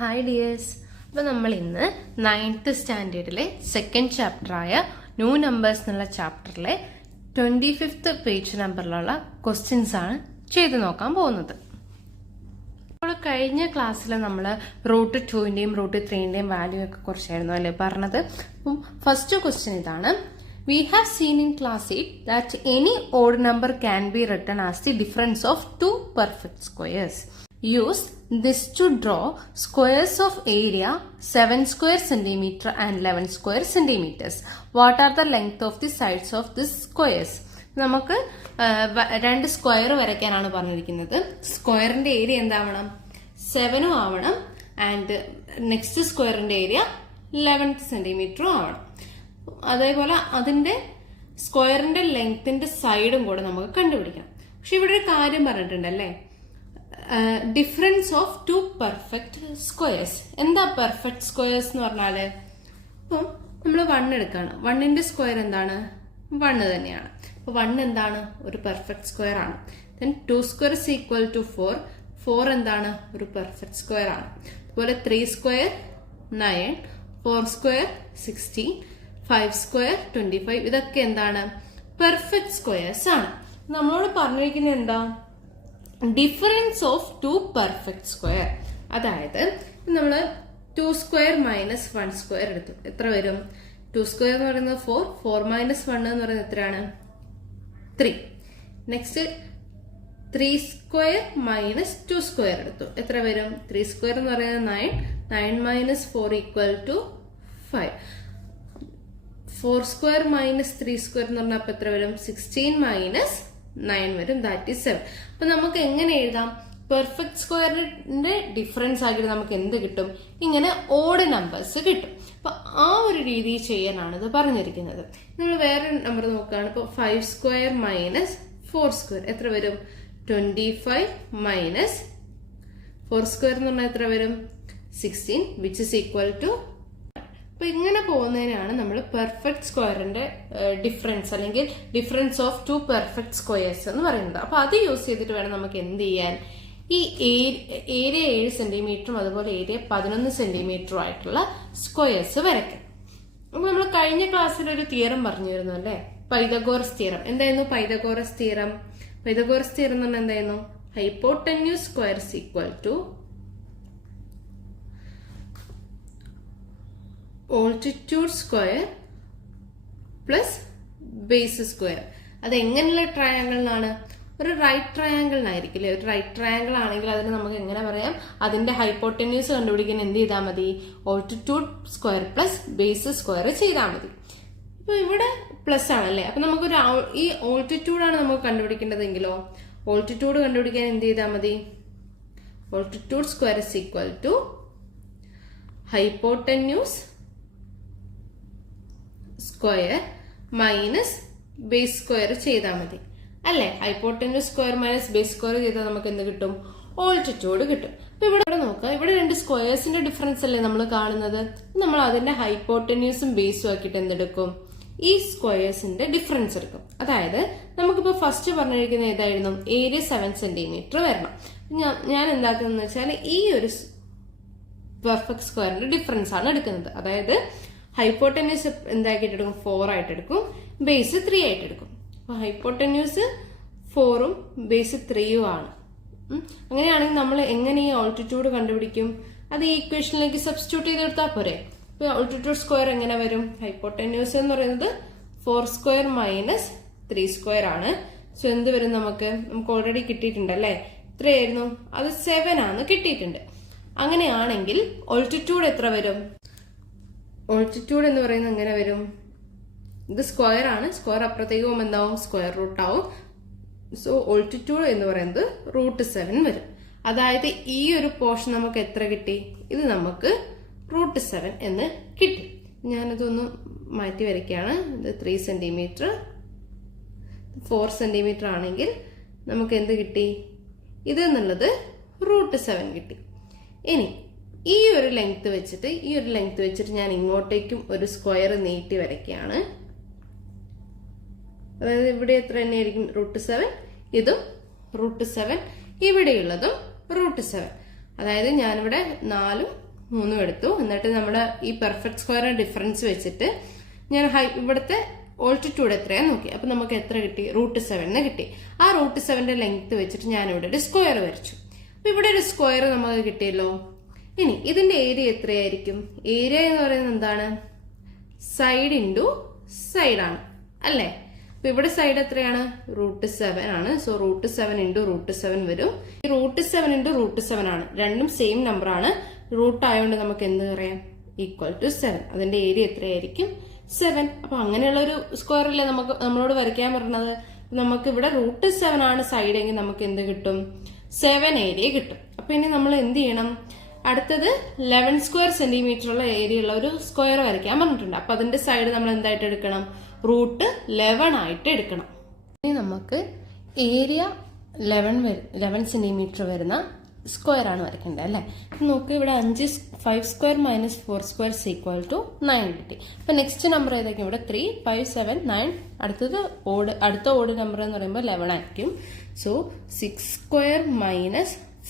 Hi dears. അപ്പോൾ നമ്മൾ ഇന്ന് 9th സ്റ്റാൻഡേർഡിലെ സെക്കൻഡ് ചാപ്റ്ററായ ന്യൂ നമ്പേഴ്സ് എന്നുള്ള ചാപ്റ്ററിലെ 25th പേജ് നമ്പറിലുള്ള ക്വസ്റ്റ്യൻസ് ആണ് ചെയ്ത് നോക്കാൻ പോകുന്നത്. അപ്പോൾ കഴിഞ്ഞ ക്ലാസ്സിൽ നമ്മൾ റൂട്ട് 2ന്റെയും റൂട്ട് 3ന്റെയും വാല്യൂ ഒക്കെ കുറിച്ചായിരുന്നു അല്ലേ പറഞ്ഞത്. അപ്പം ഫസ്റ്റ് ക്വസ്റ്റ്യൻ ഇതാണ്. We have seen in class 8 that any odd number can be written as the difference of two perfect squares. Use this to draw squares of area 7 square centimeter and 11 square centimeters. What are the length of the sides of these squares? നമുക്ക് രണ്ട് square വരയ്ക്കാനാണ് പറഞ്ഞിരിക്കുന്നത്. സ്ക്വയറിന്റെ area എന്താവണം? 7 ആവണം. And next സ്ക്വയറിന്റെ area 11 സെന്റിമീറ്ററും ആവണം. അതേപോലെ അതിന്റെ സ്ക്വയറിന്റെ ലെങ്ത്തിന്റെ സൈഡും കൂടെ നമുക്ക് കണ്ടുപിടിക്കണം. പക്ഷെ ഇവിടെ ഒരു കാര്യം പറഞ്ഞിട്ടുണ്ടല്ലേ, difference of two perfect squares. എന്താ പെർഫെക്റ്റ് സ്ക്വയേഴ്സ് എന്ന് പറഞ്ഞാല്, അപ്പം നമ്മൾ 1 എടുക്കാണ്. 1ന്റെ സ്ക്വയർ എന്താണ്? 1 തന്നെയാണ്. അപ്പൊ 1 എന്താണ്? ഒരു പെർഫെക്റ്റ് സ്ക്വയർ ആണ്. Then 2 square is equal to 4. 4 എന്താണ്? ഒരു പെർഫെക്റ്റ് സ്ക്വയർ ആണ്. അതുപോലെ 3 സ്ക്വയർ 9, 4 സ്ക്വയർ 16, 5 സ്ക്വയർ 25. ഇതൊക്കെ എന്താണ്? പെർഫെക്റ്റ് സ്ക്വയേഴ്സ് ആണ്. നമ്മളോട് പറഞ്ഞിരിക്കുന്നത് എന്താ? Difference of two perfect square. അതായത് നമ്മള് 2 സ്ക്വയർ മൈനസ് 1 സ്ക്വയർ എടുത്തു. എത്ര വരും? 2 സ്ക്വയർ എന്ന് പറയുന്നത് 4, 4 മൈനസ് 1 എന്ന് പറയുന്നത് എത്രയാണ്? 3. നെക്സ്റ്റ് 3 സ്ക്വയർ മൈനസ് 2 സ്ക്വയർ എടുത്തു. എത്ര വരും? 3 സ്ക്വയർ എന്ന് പറയുന്നത് 9, 9 minus 4 equal to 5. 4 square minus 3 square എന്ന് പറഞ്ഞാൽ അപ്പൊ എത്ര വരും? 16 മൈനസ് 9 വരും, ദാറ്റ് ഈസ് 7. അപ്പൊ നമുക്ക് എങ്ങനെ എഴുതാം? പെർഫെക്റ്റ് സ്ക്വയറിന്റെ ഡിഫറൻസ് ആയിട്ട് നമുക്ക് എന്ത് കിട്ടും? ഇങ്ങനെ ഓഡ് നമ്പേഴ്സ് കിട്ടും. അപ്പൊ ആ ഒരു രീതി ചെയ്യാനാണ് ഇത് പറഞ്ഞിരിക്കുന്നത്. നമ്മൾ വേറെ നമ്പർ നോക്കുകയാണ്. ഇപ്പൊ 5 സ്ക്വയർ മൈനസ് 4 സ്ക്വയർ എത്ര വരും? 25 മൈനസ് 4 സ്ക്വയർ എന്ന് പറഞ്ഞാൽ എത്ര വരും? 16, വിച്ച് ഇസ് ഈക്വൽ ടു. അപ്പൊ ഇങ്ങനെ പോകുന്നതിനാണ് നമ്മൾ പെർഫെക്റ്റ് സ്ക്വയറിന്റെ ഡിഫറൻസ് അല്ലെങ്കിൽ difference of two perfect squares എന്ന് പറയുന്നത്. അപ്പൊ അത് യൂസ് ചെയ്തിട്ട് വേണം നമുക്ക് എന്ത് ചെയ്യാൻ? ഈ ഏരിയ 7 സെന്റിമീറ്ററും അതുപോലെ ഏരിയ 11 സെന്റിമീറ്ററും ആയിട്ടുള്ള സ്ക്വയേഴ്സ് വരയ്ക്കാം. അപ്പൊ നമ്മൾ കഴിഞ്ഞ ക്ലാസ്സിൽ ഒരു തിയറം പറഞ്ഞിരുന്നു അല്ലെ, പൈതഗോറസ് തിയറം. എന്തായിരുന്നു പൈതഗോറസ് തിയറം? പൈതഗോറസ് തിയറം എന്ന് പറഞ്ഞാൽ എന്തായിരുന്നു? Hypotenuse square is equal to altitude square plus base square. അത് എങ്ങനെയുള്ള ട്രയാങ്കിളിനാണ്? ഒരു റൈറ്റ് ട്രയാങ്കിളിനായിരിക്കില്ലേ? ഒരു റൈറ്റ് ട്രയാങ്കിൾ ആണെങ്കിൽ അതിന് നമുക്ക് എങ്ങനെ പറയാം? അതിന്റെ ഹൈപ്പോട്ടന്യൂസ് കണ്ടുപിടിക്കാൻ എന്ത് ചെയ്താൽ മതി? Altitude square plus base square ചെയ്താൽ മതി. ഇപ്പൊ ഇവിടെ പ്ലസ് ആണല്ലേ, അപ്പൊ നമുക്കൊരു ഈ ഓൾട്ടിറ്റ്യൂഡ് ആണ് നമുക്ക് കണ്ടുപിടിക്കേണ്ടതെങ്കിലോ, ഓൾട്ടിറ്റ്യൂഡ് കണ്ടുപിടിക്കാൻ എന്ത് ചെയ്താൽ മതി? Altitude square is equal to hypotenuse square minus base square ചെയ്താൽ മതി അല്ലെ. Hypotenuse square minus base square ചെയ്താൽ നമുക്ക് എന്ത് കിട്ടും? ഓൾട്ടിറ്റ്യൂഡ് കിട്ടും. അപ്പൊ ഇവിടെ നോക്കാം, ഇവിടെ രണ്ട് സ്ക്വയേഴ്സിന്റെ ഡിഫറൻസ് അല്ലേ നമ്മൾ കാണുന്നത്. നമ്മൾ അതിന്റെ ഹൈപ്പോട്ടന്യൂസും ബേസും ആക്കിയിട്ട് എന്തെടുക്കും? ഈ സ്ക്വയേഴ്സിന്റെ ഡിഫറൻസ് എടുക്കും. അതായത് നമുക്കിപ്പോ ഫസ്റ്റ് പറഞ്ഞിരിക്കുന്ന ഏതായിരുന്നു? ഏരിയ 7 സെന്റിമീറ്റർ വരണം. ഞാൻ എന്താക്കുന്നതെന്ന് വെച്ചാൽ ഈ ഒരു പെർഫെക്റ്റ് സ്ക്വയറിന്റെ ഡിഫറൻസ് ആണ് എടുക്കുന്നത്. അതായത് ഹൈപ്പോട്ടന്യൂസ് എന്താക്കിയിട്ട് എടുക്കും? 4 ആയിട്ട് എടുക്കും, ബേസ് 3 ആയിട്ട് എടുക്കും. അപ്പൊ ഹൈപ്പോട്ടന്യൂസ് 4ഉം ബേസ് 3ഉം ആണ്. അങ്ങനെയാണെങ്കിൽ നമ്മൾ എങ്ങനെ ഈ ഓൾട്ടിറ്റ്യൂഡ് കണ്ടുപിടിക്കും? അത് ഈ ഇക്വേഷനിലേക്ക് സബ്സ്റ്റിറ്റ്യൂട്ട് ചെയ്തെടുത്താൽ പോരെ. ഇപ്പൊ ഓൾട്ടിറ്റ്യൂഡ് സ്ക്വയർ എങ്ങനെ വരും? ഹൈപ്പോട്ടന്യൂസ് എന്ന് പറയുന്നത് 4 സ്ക്വയർ മൈനസ് 3 സ്ക്വയർ ആണ്. സോ എന്ത് വരും? നമുക്ക് ഓൾറെഡി കിട്ടിയിട്ടുണ്ട് അല്ലെ. എത്രയായിരുന്നു? അത് 7 ആണ് കിട്ടിയിട്ടുണ്ട്. അങ്ങനെയാണെങ്കിൽ ഓൾട്ടിറ്റ്യൂഡ് എത്ര വരും? ഓൾട്ടിറ്റ്യൂഡ് എന്ന് പറയുന്നത് എങ്ങനെ വരും? ഇത് സ്ക്വയർ ആണ്. സ്ക്വയർ അപ്പുറത്തേക്ക് പോകുമ്പോൾ എന്താവും? സ്ക്വയർ റൂട്ട് ആവും. സോ ഓൾട്ടിറ്റ്യൂഡ് എന്ന് പറയുന്നത് √7 വരും. അതായത് ഈ ഒരു പോർഷൻ നമുക്ക് എത്ര കിട്ടി? ഇത് നമുക്ക് √7 എന്ന് കിട്ടി. ഞാനതൊന്ന് മാറ്റി വരയ്ക്കുകയാണ്. ഇത് 3 സെന്റിമീറ്റർ 4 സെന്റിമീറ്റർ ആണെങ്കിൽ നമുക്ക് എന്ത് കിട്ടി? ഇത് എന്നുള്ളത് √7 കിട്ടി. ഇനി ഈ ഒരു ലെങ്ത് വെച്ചിട്ട് ഞാൻ ഇങ്ങോട്ടേക്കും ഒരു സ്ക്വയർ നീട്ടി വരയ്ക്കുകയാണ്. അതായത് ഇവിടെ എത്ര തന്നെയായിരിക്കും? √7. ഇതും √7, ഇവിടെയുള്ളതും √7. അതായത് ഞാനിവിടെ 4ഉം 3 എടുത്തു. എന്നിട്ട് നമ്മുടെ ഈ പെർഫെക്റ്റ് സ്ക്വയർ ഡിഫറൻസ് വെച്ചിട്ട് ഞാൻ ഇവിടുത്തെ ഓൾട്ടിറ്റ്യൂഡ് എത്രയാന്ന് നോക്കി. അപ്പൊ നമുക്ക് എത്ര കിട്ടി? √7 കിട്ടി. ആ √7ന്റെ ലെങ്ത് വെച്ചിട്ട് ഞാൻ ഇവിടെ ഒരു സ്ക്വയർ വരച്ചു. അപ്പൊ ഇവിടെ ഒരു സ്ക്വയർ നമുക്ക് കിട്ടിയല്ലോ. ഇനി ഇതിന്റെ ഏരിയ എത്രയായിരിക്കും? ഏരിയ എന്ന് പറയുന്നത് എന്താണ്? സൈഡ് ഇൻറ്റു സൈഡ് ആണ് അല്ലേ? അപ്പൊ ഇവിടെ സൈഡ് എത്രയാണ്? √7 ആണ്. സോ √7 ഇൻറ്റു √7 വരും. ഈ √7 ഇൻറ്റു √7 ആണ്. രണ്ടും സെയിം നമ്പർ ആണ്. റൂട്ട് ആയതുകൊണ്ട് നമുക്ക് എന്ത് പറയാം? =7. അതിന്റെ ഏരിയ എത്രയായിരിക്കും? 7. അപ്പൊ അങ്ങനെയുള്ള ഒരു സ്ക്വയർ അല്ലേ നമ്മളോട് വരയ്ക്കാൻ പറഞ്ഞത്. നമുക്ക് ഇവിടെ √7 ആണ് സൈഡ് എങ്കിൽ നമുക്ക് എന്ത് കിട്ടും? 7 ഏരിയ കിട്ടും. അപ്പൊ ഇനി നമ്മൾ എന്ത് ചെയ്യണം? അടുത്തത് 11 സ്ക്വയർ സെന്റിമീറ്റർ ഉള്ള ഏരിയ ഉള്ള ഒരു സ്ക്വയർ വരയ്ക്കാൻ പറഞ്ഞിട്ടുണ്ട്. അപ്പൊ അതിന്റെ സൈഡ് നമ്മൾ എന്തായിട്ട് എടുക്കണം? √11 ആയിട്ട് എടുക്കണം. ഇനി നമുക്ക് ഏരിയ 11 സെന്റിമീറ്റർ വരുന്ന സ്ക്വയർ ആണ് വരയ്ക്കേണ്ടത് അല്ലെ? നോക്ക് ഇവിടെ 5 സ്ക്വയർ - 4 സ്ക്വയർ = 9 കിട്ടി. അപ്പൊ നെക്സ്റ്റ് നമ്പർ ഏതൊക്കെ? ഇവിടെ 3, 5, 7, 9. അടുത്ത ഓഡ് നമ്പർ എന്ന് പറയുമ്പോൾ 11 ആയിരിക്കും. So 6 square -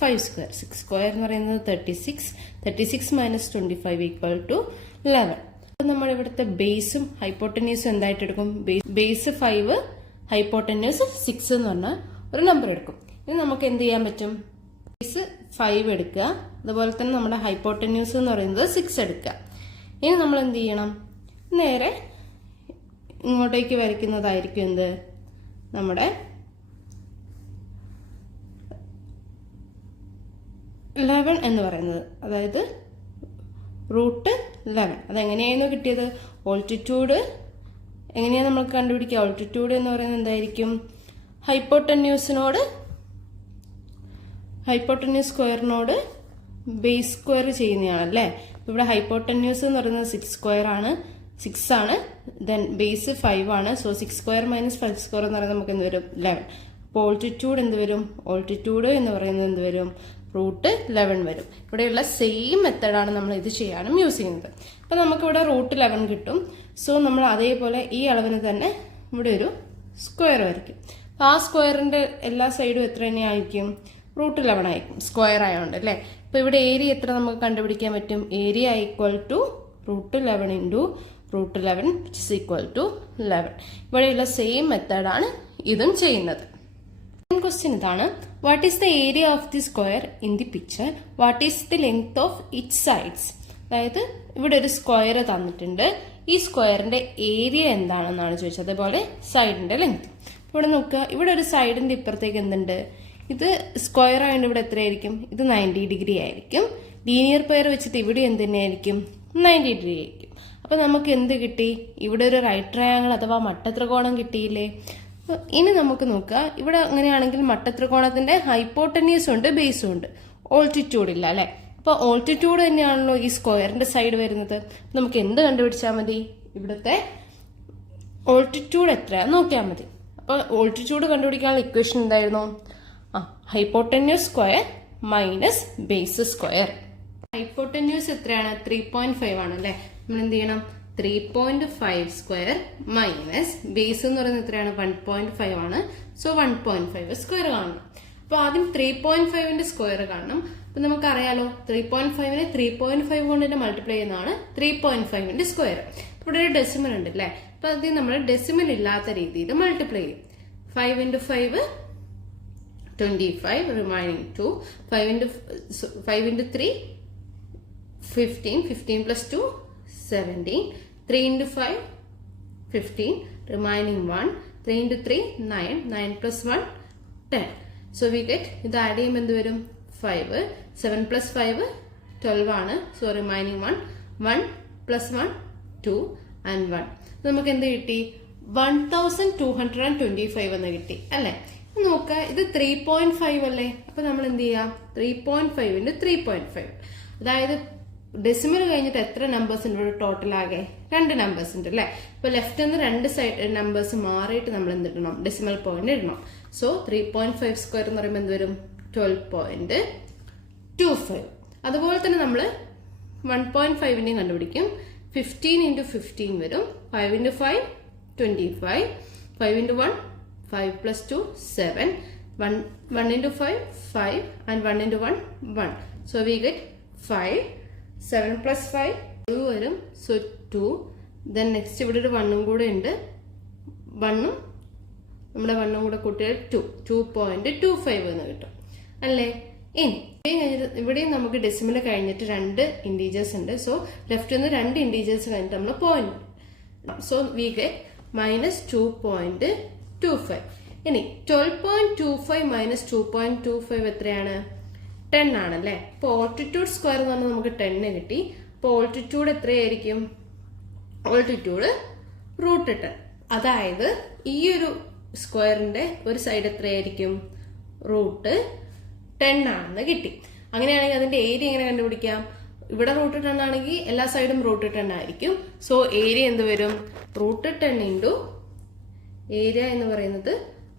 5 square. 6 സ്ക്വയർ എന്ന് പറയുന്നത് 36. 36 - 25 = 11. അപ്പൊ നമ്മൾ ഇവിടുത്തെ ബേസും ഹൈപ്പോട്ടന്യൂസും എന്തായിട്ട് എടുക്കും? ബേസ് 5, ഹൈപ്പോട്ടന്യൂസ് 6 എന്ന് പറഞ്ഞ ഒരു നമ്പർ എടുക്കും. ഇനി നമുക്ക് എന്ത് ചെയ്യാൻ പറ്റും? ബേസ് 5 എടുക്കുക. അതുപോലെ തന്നെ നമ്മുടെ ഹൈപ്പോട്ടന്യൂസ് എന്ന് പറയുന്നത് 6 എടുക്കുക. ഇനി നമ്മൾ എന്ത് ചെയ്യണം? നേരെ ഇങ്ങോട്ടേക്ക് വരയ്ക്കുന്നതായിരിക്കും എന്ത്? നമ്മുടെ 11 എന്ന് പറയുന്നത്. അതായത് √11. അതെങ്ങനെയായിരുന്നു കിട്ടിയത്? ഓൾട്ടിറ്റ്യൂഡ് എങ്ങനെയാണ് നമുക്ക് കണ്ടുപിടിക്കുക? ഓൾട്ടിറ്റ്യൂഡ് എന്ന് പറയുന്നത് എന്തായിരിക്കും? ഹൈപ്പോട്ടന്യൂസ് സ്ക്വയറിനോട് ബേസ് സ്ക്വയർ ചെയ്യുന്നതാണല്ലേ. ഇവിടെ ഹൈപ്പോട്ടന്യൂസ് എന്ന് പറയുന്നത് 6 സ്ക്വയർ ആണ്. 6 ആണ്. ദെൻ ബേസ് 5 ആണ്. സോ 6 സ്ക്വയർ - 5 സ്ക്വയർ എന്ന് പറയുന്നത് നമുക്ക് എന്ത് വരും? 11. അപ്പോൾ ഓൾട്ടിറ്റ്യൂഡ് എന്ത് വരും? ഓൾട്ടിറ്റ്യൂഡ് എന്ന് പറയുന്നത് എന്ത് വരും? √11 വരും. ഇവിടെയുള്ള സെയിം മെത്തേഡാണ് നമ്മൾ ഇത് ചെയ്യാനും യൂസ് ചെയ്യുന്നത്. അപ്പൊ നമുക്ക് ഇവിടെ √11 കിട്ടും. സോ നമ്മൾ അതേപോലെ ഈ അളവിന് തന്നെ ഇവിടെ ഒരു സ്ക്വയർ വരയ്ക്കും. ആ സ്ക്വയറിന്റെ എല്ലാ സൈഡും എത്ര തന്നെയായിരിക്കും? √11 ആയിരിക്കും. സ്ക്വയർ ആയതുകൊണ്ട് അല്ലേ? അപ്പൊ ഇവിടെ ഏരിയ എത്ര നമുക്ക് കണ്ടുപിടിക്കാൻ പറ്റും? Area √11 into √11 = 11. ഇവിടെയുള്ള സെയിം മെത്തേഡാണ് ഇതും ചെയ്യുന്നത്. ക്വസ്റ്റ്യൻ ഇതാണ്. What is the area of the square in the picture? What is the length of it sides? അതായത് ഇവിടെ ഒരു സ്ക്വയർ തന്നിട്ടുണ്ട്. ഈ സ്ക്വയറിന്റെ ഏരിയ എന്താണെന്നാണ് ചോദിച്ചത്. അതേപോലെ സൈഡിന്റെ ലെങ്ത്. ഇവിടെ നോക്കുക. ഇവിടെ ഒരു സൈഡിന്റെ ഇപ്പുറത്തേക്ക് എന്തുണ്ട്? ഇത് സ്ക്വയർ ആയതുകൊണ്ട് ഇവിടെ എത്രയായിരിക്കും? ഇത് 90 ഡിഗ്രി ആയിരിക്കും. ലീനിയർ പെയർ വെച്ചിട്ട് ഇവിടെ എന്ത് തന്നെയായിരിക്കും? 90 ഡിഗ്രി ആയിരിക്കും. അപ്പൊ നമുക്ക് എന്ത് കിട്ടി? ഇവിടെ ഒരു റൈറ്റ് ട്രയാങ്കിൾ അഥവാ മട്ടത്രികോണം കിട്ടിയില്ലേ? ഇനി നമുക്ക് നോക്കുക. ഇവിടെ അങ്ങനെയാണെങ്കിൽ മട്ടത്രികോണത്തിന്റെ ഹൈപ്പോട്ടന്യൂസും ഉണ്ട്, ബേസും ഉണ്ട്, ഓൾട്ടിറ്റ്യൂഡ് ഇല്ല അല്ലെ? അപ്പൊ ഓൾട്ടിറ്റ്യൂഡ് തന്നെയാണല്ലോ ഈ സ്ക്വയറിന്റെ സൈഡ് വരുന്നത്. നമുക്ക് എന്ത് കണ്ടുപിടിച്ചാൽ മതി? ഇവിടുത്തെ ഓൾട്ടിറ്റ്യൂഡ് എത്രയാന്ന് നോക്കിയാൽ മതി. അപ്പൊ ഓൾട്ടിറ്റ്യൂഡ് കണ്ടുപിടിക്കാനുള്ള ഇക്വേഷൻ എന്തായിരുന്നു? Hypotenuse square minus base square. Hypotenuse എത്രയാണ്? 3.5 ആണ് അല്ലെ? നമ്മൾ എന്ത് ചെയ്യണം? 3.5 സ്ക്വയർ മൈനസ് ബേസ് എന്ന് പറയുന്നത് എത്രയാണ്? 1.5 ആണ്. സോ 1.5 സ്ക്വയർ കാണണം. അപ്പൊ ആദ്യം 3.5ന്റെ സ്ക്വയർ കാണണം. അപ്പൊ നമുക്കറിയാലോ 3.5നെ 3.5 കൊണ്ട് തന്നെ മൾട്ടിപ്ലൈ ചെയ്യുന്നതാണ് 3.5ന്റെ സ്ക്വയർ. ഇവിടെ ഒരു ഡെസിമൽ ഉണ്ട് അല്ലെ? അപ്പൊ അത് നമ്മൾ ഡെസിമൽ ഇല്ലാത്ത രീതിയിൽ മൾട്ടിപ്ലൈ ചെയ്യും. 5 × 5 25, remaining 2. 5 × 3 15, 15 plus 2 17. 3 × 5 15, remaining 1. 3 × 3 9, 9 plus 1 10. So we get ഇത് ആഡ് ചെയ്യുമ്പോൾ എന്ത് വരും? 5. 7 plus 5 12 ആണ്. So remaining 1. 1 plus 1 2 and 1. നമുക്ക് എന്ത് കിട്ടി? 1225 എന്ന് കിട്ടി അല്ലെ? നോക്ക, ഇത് 3.5 അല്ലേ? അപ്പൊ നമ്മൾ എന്ത് ചെയ്യാം? 3.5 × 3.5. അതായത് ഡെസിമൽ കഴിഞ്ഞിട്ട് എത്ര നമ്പേഴ്സ് ഉണ്ട് ഇവിടെ ടോട്ടൽ ആകെ? 2 നമ്പേഴ്സ് ഉണ്ട് അല്ലെ? ഇപ്പൊ ലെഫ്റ്റ് നിന്ന് 2 സൈഡ് നമ്പേഴ്സ് മാറിയിട്ട് നമ്മൾ എന്ത് ഇടണം? ഡെസിമൽ പോയിന്റ് ഇടണം. സോ 3.5 സ്ക്വയർ എന്ന് പറയുമ്പോൾ എന്ത് വരും? 12.25. അതുപോലെ തന്നെ നമ്മൾ 1.5ന്റെ കണ്ടുപിടിക്കും. 15 × 15 വരും. 5 × 5 25. 5 × 1 5 plus 2 7. 1 × 5 5 and 1 × 1 1. So we get 5. 7 plus 5 2 വരും. സോ 2. ദെൻ നെക്സ്റ്റ് ഇവിടെ ഒരു 1 കൂടെ ഉണ്ട്. 1 നമ്മുടെ 1 കൂടെ കൂട്ടിയാൽ 2.25 എന്ന് കിട്ടും അല്ലേ. ഇനി ഇവിടെയും നമുക്ക് ഡെസിമൽ കഴിഞ്ഞിട്ട് 2 ഇൻറ്റീജേഴ്സ് ഉണ്ട്. സോ ലെഫ്റ്റ് നിന്ന് 2 ഇൻറ്റീജേഴ്സ് കഴിഞ്ഞിട്ട് നമ്മൾ പോയിന്റ്. So we get -2.25. ഇനി 12.25 മൈനസ് 2.25 എത്രയാണ്? 10 ആണല്ലേ. അപ്പോൾ ഓൾട്ടിറ്റ്യൂഡ് സ്ക്വയർ എന്ന് പറഞ്ഞാൽ നമുക്ക് 10 കിട്ടി. അപ്പോൾ ഓൾട്ടിറ്റ്യൂഡ് എത്രയായിരിക്കും? ഓൾട്ടിറ്റ്യൂഡ് √10. അതായത് ഈ ഒരു സ്ക്വയറിന്റെ ഒരു സൈഡ് എത്രയായിരിക്കും? √10 ആണെന്ന് കിട്ടി. അങ്ങനെയാണെങ്കിൽ അതിന്റെ ഏരിയ എങ്ങനെ കണ്ടുപിടിക്കാം? ഇവിടെ √10 ആണെങ്കിൽ എല്ലാ സൈഡും √10 ആയിരിക്കും. സോ ഏരിയ എന്ത് വരും? √10 ഇൻറ്റു ഏരിയ എന്ന് പറയുന്നത്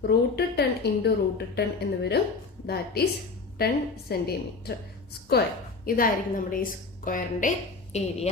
√10 ഇൻറ്റു √10 എന്ന് വരും. That is 10 centimetre square. ഇതായിരിക്കും നമ്മുടെ ഈ സ്ക്വയറിന്റെ ഏരിയ.